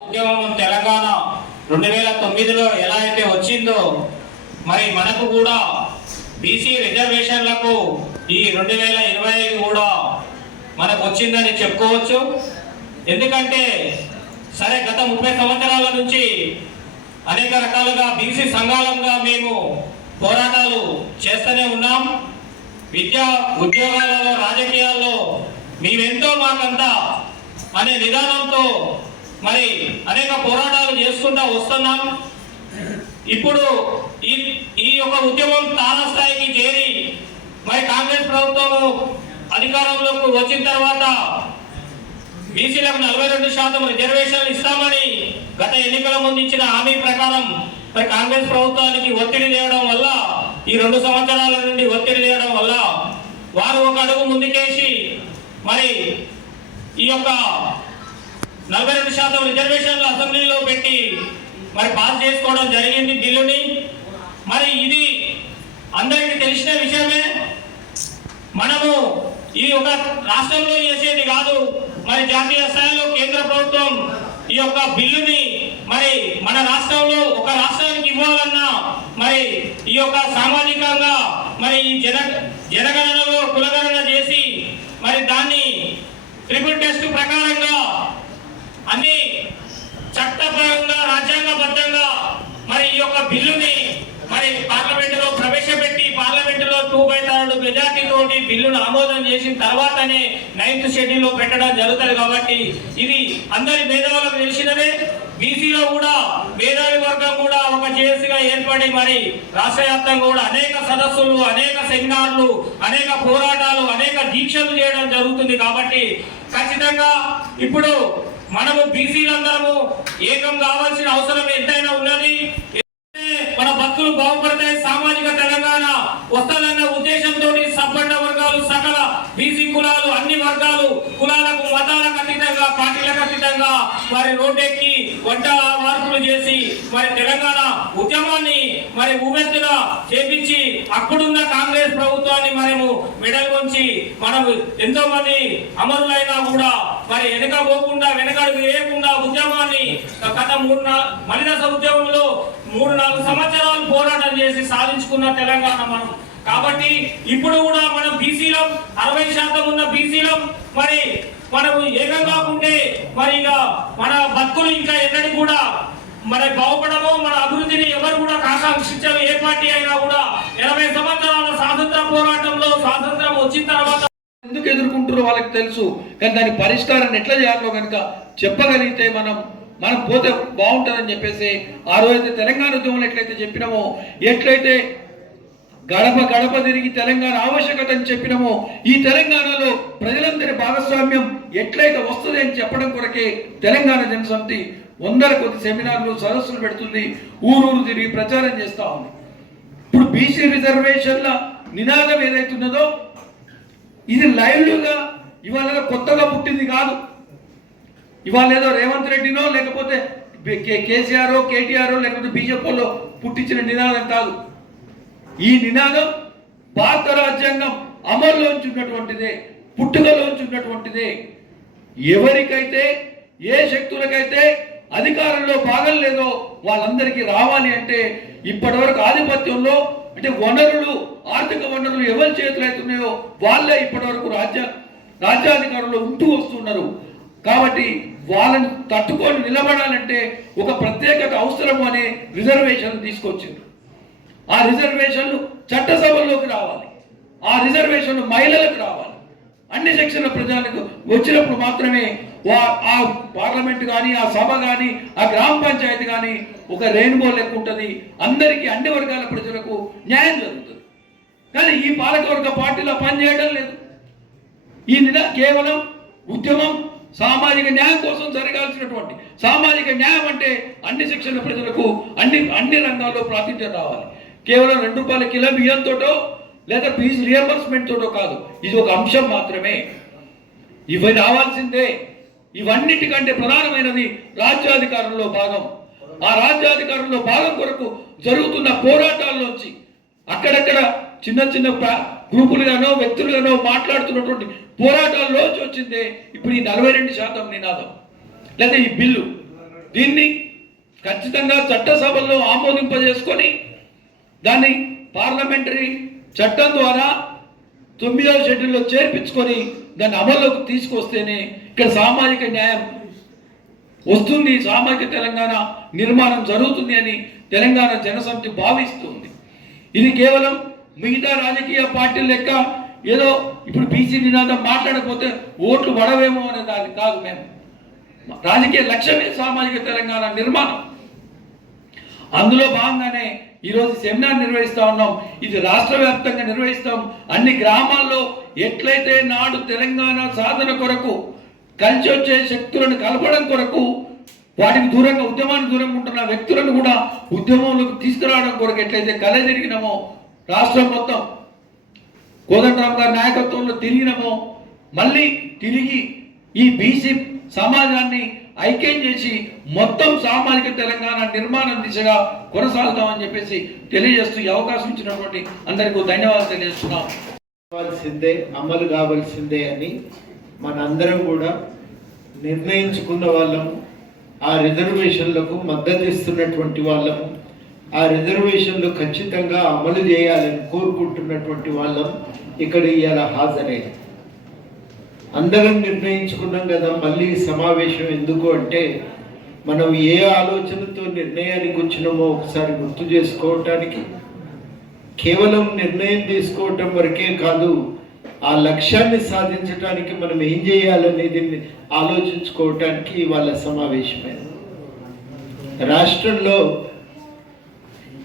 ఉద్యమం తెలంగాణ రెండు వేల తొమ్మిదిలో ఎలా అయితే వచ్చిందో మరి మనకు కూడా బీసీ రిజర్వేషన్లకు ఈ రెండు వేల ఇరవై ఐదు కూడా మనకు వచ్చిందని చెప్పుకోవచ్చు. ఎందుకంటే సరే గత ముప్పై సంవత్సరాల నుంచి అనేక రకాలుగా బీసీ సంఘాలంగా మేము పోరాటాలు చేస్తూనే ఉన్నాం. విద్యా ఉద్యోగాలలో రాజకీయాల్లో మేమెంతో మాకంతా అనే విధానంతో మరి అనేక పోరాటాలు చేసుకుంటూ వస్తున్నాం. ఇప్పుడు ఈ ఈ యొక్క ఉద్యమం తారస్థాయికి చేరి మరి కాంగ్రెస్ ప్రభుత్వం అధికారంలోకి వచ్చిన తర్వాత బీసీలకు నలభై రెండు శాతం రిజర్వేషన్లు ఇస్తామని గత ఎన్నికల ముందు ఇచ్చిన హామీ ప్రకారం మరి కాంగ్రెస్ ప్రభుత్వానికి ఒత్తిడి లేవడం వల్ల ఈ రెండు సంవత్సరాల నుండి ఒత్తిడి లేవడం వల్ల వారు ఒక అడుగు ముందుకేసి మరి ఈ యొక్క నలభై రెండు శాతం రిజర్వేషన్లు అసెంబ్లీలో పెట్టి మరి పాస్ చేసుకోవడం జరిగింది బిల్లుని మరి ఇది అందరికీ తెలిసిన విషయమే. మనము ఈ ఒక రాష్ట్రంలో చేసేది కాదు. మరి జాతీయ స్థాయిలో కేంద్ర ప్రభుత్వం ఈ యొక్క బిల్లుని మరి మన రాష్ట్రంలో ఒక రాష్ట్రానికి ఇవ్వాలన్నా మరి ఈ యొక్క సామాజికంగా మరి ఈ జన జనగణనలో కులగణన చేసి మరి దాన్ని ట్రిపుల్ టెస్ట్ ప్రకారంగా అన్ని చట్టపరంగా రాజ్యాంగబద్ధంగా మరి ఈ యొక్క బిల్లుని మరి పార్లమెంట్ బిల్లును ఆమోదం చేసిన తర్వాతనే నైన్త్ షెడ్యూల్లో పెట్టడం జరుగుతుంది కాబట్టి ఇది అందరి మేధావులకు తెలిసినదే. బీసీలో కూడా మేధావి వర్గం కూడా ఒక జేఏసీగా ఏర్పడి మరి రాష్ట్ర వ్యాప్తంగా కూడా అనేక సదస్సులు అనేక సెమినార్లు అనేక పోరాటాలు అనేక దీక్షలు చేయడం జరుగుతుంది కాబట్టి ఖచ్చితంగా ఇప్పుడు మనము బీసీలందరము ఏకం కావాల్సిన అవసరం ఎంతైనా ఉన్నది. మన భక్తులు బాగుపడతాయి. సామాజిక తెలంగాణ వస్తానన్న ఉద్దేశంతో సబ్బండ వర్గాలు సకల బీసీ కులాలు అన్ని వర్గాలు కులాలకు మతాలకు అతీతంగా పార్టీలకు అతీతంగా మరి రోడ్డెక్కి వంట మార్పులు చేసి మరి తెలంగాణ ఉద్యమాన్ని మరి ఉమెత్తున చేపించి అప్పుడున్న కాంగ్రెస్ ప్రభుత్వాన్ని మనము మెడల్ ఉంచి మనం ఎంతో మంది అమరులైనా కూడా మరి వెనక పోకుండా వెనకడుగు వేయకుండా ఉద్యమాన్ని గత మూడు నాలుగు మలిదశ ఉద్యమంలో మూడు నాలుగు సంవత్సరాలు పోరాటం చేసి సాధించుకున్న తెలంగాణ మనం. కాబట్టి ఇప్పుడు కూడా మనం బీసీలో అరవై శాతం ఉన్న బీసీలో మరి మనం ఏకం కాకుంటే మరి ఇక మన భక్తులు ఇంకా ఎన్నడి కూడా మరి బాగుపడము మన అభివృద్ధిని ఎవరు కూడా ఆకాంక్షించరు ఏ పార్టీ అయినా కూడా ఎనభై సంవత్సరాల స్వాతంత్ర పోరాటంలో స్వాతంత్రం వచ్చిన తర్వాత ఎందుకు ఎదుర్కొంటారో వాళ్ళకి తెలుసు. కానీ దాని పరిష్కారాన్ని ఎట్లా చేయాలో కనుక చెప్పగలిగితే మనం మనం పోతే బాగుంటుందని చెప్పేసి ఆ రోజైతే తెలంగాణ ఉద్యమంలో ఎట్లయితే చెప్పినామో ఎట్లయితే గడప గడప తిరిగి తెలంగాణ ఆవశ్యకత అని చెప్పినామో ఈ తెలంగాణలో ప్రజలందరి భాగస్వామ్యం ఎట్లయితే వస్తుంది అని చెప్పడం కొరకే తెలంగాణ జనసమితి వందల కొద్ది సెమినార్లు సదస్సులు పెడుతుంది ఊరూరు తిరిగి ప్రచారం చేస్తూ ఉంది. ఇప్పుడు బీసీ రిజర్వేషన్ల నినాదం ఏదైతున్నదో ఇది లైవ్లుగా ఇవాళ కొత్తగా పుట్టింది కాదు. ఇవాళ ఏదో రేవంత్ రెడ్డినో లేకపోతే కేసీఆర్ కేటీఆర్ లేకపోతే బీజేపీలో పుట్టించిన నినాదం కాదు. ఈ నినాదం భారత రాజ్యాంగం అమల్లోంచి ఉన్నటువంటిదే పుట్టుకలోంచి ఉన్నటువంటిదే. ఎవరికైతే ఏ శక్తులకైతే అధికారంలో భాగం లేదో వాళ్ళందరికీ రావాలి అంటే ఇప్పటివరకు ఆధిపత్యంలో అంటే వనరులు ఆర్థిక వనరులు ఎవరి చేతులు అవుతున్నాయో వాళ్ళే ఇప్పటివరకు రాజ్య రాజ్యాధికారంలో ఉంటూ వస్తున్నారు. కాబట్టి వాళ్ళని తట్టుకొని నిలబడాలంటే ఒక ప్రత్యేకత అవసరం అనే రిజర్వేషన్ తీసుకొచ్చింది ఆ రిజర్వేషన్లు చట్టసభల్లోకి రావాలి. ఆ రిజర్వేషన్లు మహిళలకు రావాలి. అన్ని సెక్షన్ల ప్రజలకు వచ్చినప్పుడు మాత్రమే వా- ఆ పార్లమెంట్ కానీ ఆ సభ కానీ ఆ గ్రామ పంచాయతీ కానీ ఒక రెయిన్బో లెక్క ఉంటుంది. అందరికీ అన్ని వర్గాల ప్రజలకు న్యాయం జరుగుతుంది. కానీ ఈ పాలకవర్గ పార్టీలో పనిచేయడం లేదు. ఈ నిద కేవలం ఉద్యమం సామాజిక న్యాయం కోసం జరగాల్సినటువంటి సామాజిక న్యాయం అంటే అన్ని శిక్షణ ప్రజలకు అన్ని అన్ని రంగాల్లో ప్రాతినిధ్యం రావాలి. కేవలం రెండు రూపాయల కిలో బియ్యంతోటో లేదా ఫీజు రియంబర్స్మెంట్ తోటో కాదు. ఇది ఒక అంశం మాత్రమే. ఇవి రావాల్సిందే. ఇవన్నిటికంటే ప్రధానమైనది రాజ్యాధికారంలో భాగం. ఆ రాజ్యాధికారంలో భాగం కొరకు జరుగుతున్న పోరాటాల్లోంచి అక్కడక్కడ చిన్న చిన్న గ్రూపులుగానో వ్యక్తులుగానో మాట్లాడుతున్నటువంటి పోరాటాల్లోంచి వచ్చిందే ఇప్పుడు ఈ నలభై రెండు శాతం నినాదం. లేదా ఈ బిల్లు. దీన్ని ఖచ్చితంగా చట్టసభల్లో ఆమోదింపజేసుకొని దాన్ని పార్లమెంటరీ చట్టం ద్వారా తొమ్మిదవ షెడ్యూల్లో చేర్పించుకొని దాన్ని అమల్లోకి తీసుకొస్తేనే ఇక్కడ సామాజిక న్యాయం వస్తుంది. సామాజిక తెలంగాణ నిర్మాణం జరుగుతుంది అని తెలంగాణ జనసమితి భావిస్తుంది. ఇది కేవలం మిగతా రాజకీయ పార్టీలు లెక్క ఏదో ఇప్పుడు బీసీ నినాదం మాట్లాడకపోతే ఓట్లు పడవేమో అనే దాన్ని కాదు మేము. రాజకీయ లక్ష్యమే సామాజిక తెలంగాణ నిర్మాణం. అందులో భాగంగానే ఈరోజు సెమినార్ నిర్వహిస్తా ఉన్నాం. ఇది రాష్ట్ర వ్యాప్తంగా నిర్వహిస్తాం. అన్ని గ్రామాల్లో ఎట్లయితే నాడు తెలంగాణ సాధన కొరకు కలిసి వచ్చే శక్తులను కలపడం కొరకు వాటికి దూరంగా ఉద్యమానికి దూరంగా ఉంటున్న వ్యక్తులను కూడా ఉద్యమంలోకి తీసుకురావడం కొరకు ఎట్లయితే కళ జరిగినామో రాష్ట్రం మొత్తం కోదండరామ్ గారి నాయకత్వంలో తిరిగినమో మళ్ళీ తిరిగి ఈ బీసీ సమాజాన్ని ఐక్యం చేసి మొత్తం సామాజిక తెలంగాణ నిర్మాణం దిశగా కొనసాగుతామని చెప్పేసి తెలియజేస్తూ ఈ అవకాశం ఇచ్చినటువంటి అందరికీ ధన్యవాదాలు తెలియజేస్తున్నాం. కావాల్సిందే అమలు కావాల్సిందే అని మనందరం కూడా నిర్ణయించుకున్న వాళ్ళము ఆ రిజర్వేషన్లకు మద్దతు ఇస్తున్నటువంటి వాళ్ళము. ఆ రిజర్వేషన్లు ఖచ్చితంగా అమలు చేయాలని కోరుకుంటున్నటువంటి వాళ్ళం ఇక్కడ ఇవాళ హాజరే. అందరం నిర్ణయించుకున్నాం కదా మళ్ళీ సమావేశం ఎందుకు అంటే మనం ఏ ఆలోచనతో నిర్ణయానికి వచ్చినామో ఒకసారి గుర్తు చేసుకోవటానికి. కేవలం నిర్ణయం తీసుకోవటం వరకే కాదు ఆ లక్ష్యాన్ని సాధించడానికి మనం ఏం చేయాలనేది ఆలోచించుకోవటానికి వాళ్ళ సమావేశమైంది. రాష్ట్రంలో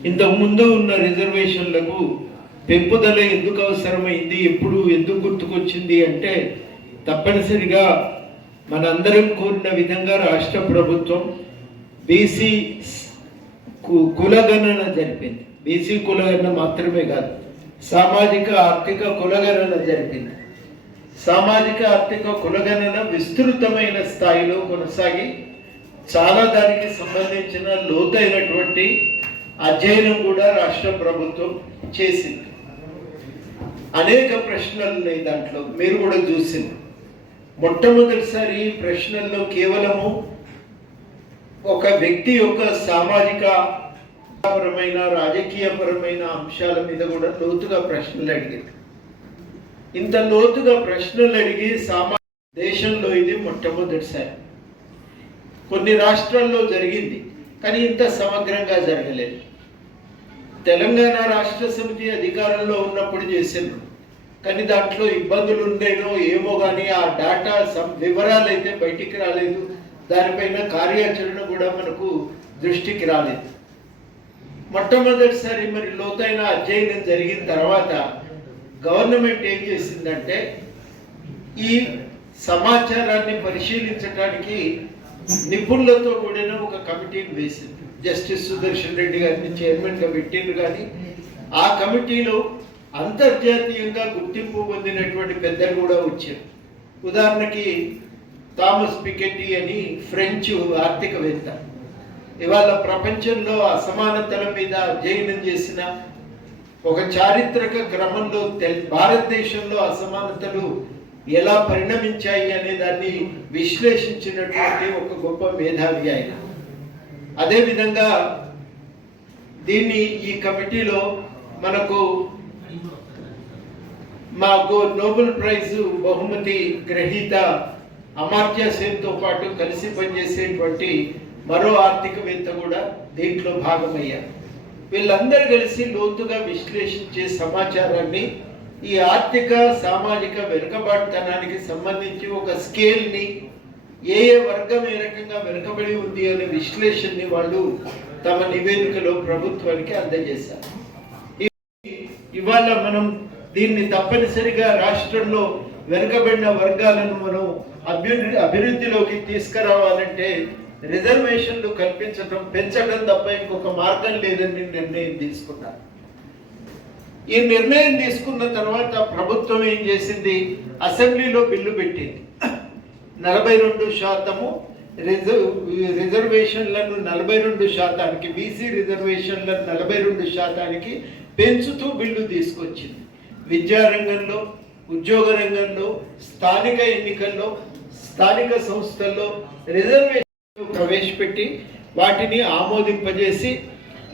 ఇంతకు ముందు ఉన్న రిజర్వేషన్లకు పెంపుదల ఎందుకు అవసరమైంది ఎప్పుడు ఎందుకు గుర్తుకొచ్చింది అంటే తప్పనిసరిగా మనందరం కోరిన విధంగా రాష్ట్ర ప్రభుత్వం బీసీ కు- కులగణన జరిపింది. బీసీ కులగణన మాత్రమే కాదు సామాజిక ఆర్థిక కులగణన జరిపింది. సామాజిక ఆర్థిక కులగణన విస్తృతమైన స్థాయిలో కొనసాగి చాలా దానికి సంబంధించిన లోతైనటువంటి అధ్యయనం కూడా రాష్ట్ర ప్రభుత్వం చేసింది. అనేక ప్రశ్నలు ఉన్నాయి దాంట్లో. మీరు కూడా చూసింది. మొట్టమొదటిసారి ఈ ప్రశ్నల్లో కేవలము ఒక వ్యక్తి యొక్క సామాజిక పరమైన రాజకీయపరమైన అంశాల మీద కూడా లోతుగా ప్రశ్నలు అడిగింది. ఇంత లోతుగా ప్రశ్నలు అడిగి సామా దేశంలో ఇది మొట్టమొదటిసారి. కొన్ని రాష్ట్రాల్లో జరిగింది కానీ ఇంత సమగ్రంగా జరగలేదు. తెలంగాణ రాష్ట్ర సమితి అధికారంలో ఉన్నప్పుడు చేసిండ్రు కానీ దాంట్లో ఇబ్బందులు ఉండేనో ఏమో కానీ ఆ డాటా సం- వివరాలు అయితే బయటికి రాలేదు. దానిపైన కార్యాచరణ కూడా మనకు దృష్టికి రాలేదు. మొట్టమొదటిసారి మరి లోతైన అధ్యయనం జరిగిన తర్వాత గవర్నమెంట్ ఏం చేసిందంటే ఈ సమాచారాన్ని పరిశీలించడానికి నిపుణులతో కూడిన ఒక కమిటీని వేసింది. జస్టిస్ సుదర్శన్ రెడ్డి గారిని చైర్మన్గా పెట్టిండ్రు కానీ ఆ కమిటీలో అంతర్జాతీయంగా గుర్తింపు పొందినటువంటి పెద్దలు కూడా వచ్చారు. ఉదాహరణకి థామస్ పికెటీ అని ఫ్రెంచ్ ఆర్థికవేత్త. ఇవాళ ప్రపంచంలో అసమానతల మీద అధ్యయనం చేసిన ఒక చారిత్రక క్రమంలో తెల్ భారతదేశంలో అసమానతలు ఎలా పరిణమించాయి అనే దాన్ని విశ్లేషించినటువంటి ఒక గొప్ప మేధావి ఆయన. అదేవిధంగా దీన్ని ఈ కమిటీలో మనకు మాకు నోబెల్ ప్రైజ్ బహుమతి గ్రహీత అమర్త్య సేన్తో పాటు కలిసి పనిచేసేటువంటి మరో ఆర్థికవేత్త కూడా దీంట్లో భాగమయ్యారు. వీళ్ళందరూ కలిసి లోతుగా విశ్లేషించే సమాచారాన్ని ఈ ఆర్థిక సామాజిక వెనుకబాటుతనానికి సంబంధించి ఒక స్కేల్ని ఏ ఏ వర్గం ఏ రకంగా వెనుకబడి ఉంది అనే విశ్లేషణని వాళ్ళు తమ నివేదికలో ప్రభుత్వానికి అందజేశారు. ఇవాళ మనం దీన్ని తప్పనిసరిగా రాష్ట్రంలో వెనుకబడిన వర్గాలను మనం అభివృద్ధి అభివృద్ధిలోకి తీసుకురావాలంటే రిజర్వేషన్లు కల్పించడం పెంచడం తప్ప ఇంకొక మార్గం లేదని నిర్ణయం తీసుకున్నారు. ఈ నిర్ణయం తీసుకున్న తర్వాత ప్రభుత్వం ఏం చేసింది? అసెంబ్లీలో బిల్లు పెట్టింది. నలభై రెండు శాతము రిజర్వ్ రిజర్వేషన్లను నలభై రెండు శాతానికి బీసీ రిజర్వేషన్లను నలభై రెండు శాతానికి పెంచుతూ బిల్లు తీసుకొచ్చింది. విద్యారంగంలో ఉద్యోగ రంగంలో స్థానిక ఎన్నికల్లో స్థానిక సంస్థల్లో రిజర్వేషన్ ప్రవేశపెట్టి వాటిని ఆమోదింపజేసి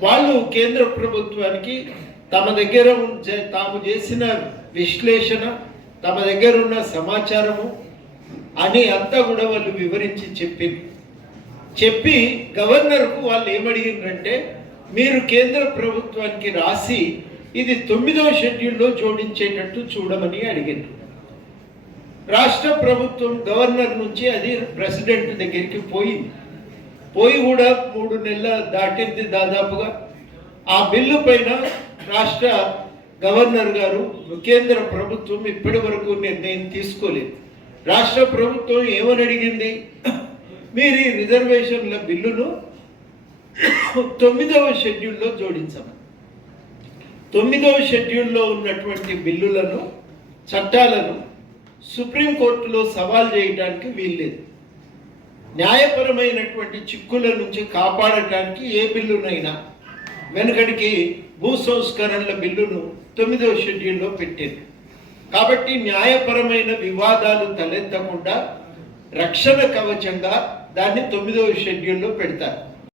వాళ్ళు కేంద్ర ప్రభుత్వానికి తమ దగ్గర తాము చేసిన విశ్లేషణ తమ దగ్గర ఉన్న సమాచారము అని అంతా కూడా వాళ్ళు వివరించి చెప్పింది చెప్పి గవర్నర్కు వాళ్ళు ఏమడిగిందంటే మీరు కేంద్ర ప్రభుత్వానికి రాసి ఇది తొమ్మిదవ షెడ్యూల్లో జోడించేటట్టు చూడమని అడిగారు రాష్ట్ర ప్రభుత్వం గవర్నర్ నుంచి అది ప్రెసిడెంట్ దగ్గరికి పోయింది. పోయి కూడా మూడు నెలల దాటింది దాదాపుగా. ఆ బిల్లు పైన రాష్ట్ర గవర్నర్ గారు కేంద్ర ప్రభుత్వం ఇప్పటి వరకు నిర్ణయం తీసుకోలేదు. రాష్ట్ర ప్రభుత్వం ఏమని అడిగింది? మీరు ఈ రిజర్వేషన్ల బిల్లును తొమ్మిదవ షెడ్యూల్లో జోడించమని. తొమ్మిదవ షెడ్యూల్లో ఉన్నటువంటి బిల్లులను చట్టాలను సుప్రీంకోర్టులో సవాల్ చేయడానికి వీల్లేదు. న్యాయపరమైనటువంటి చిక్కుల నుంచి కాపాడటానికి ఏ బిల్లునైనా వెనుకడికి భూ సంస్కరణల బిల్లును తొమ్మిదవ షెడ్యూల్లో పెట్టింది కాబట్టి న్యాయపరమైన వివాదాలు తలెత్తకుండా రక్షణ కవచంగా దాన్ని తొమ్మిదవ షెడ్యూల్లో పెడతారు.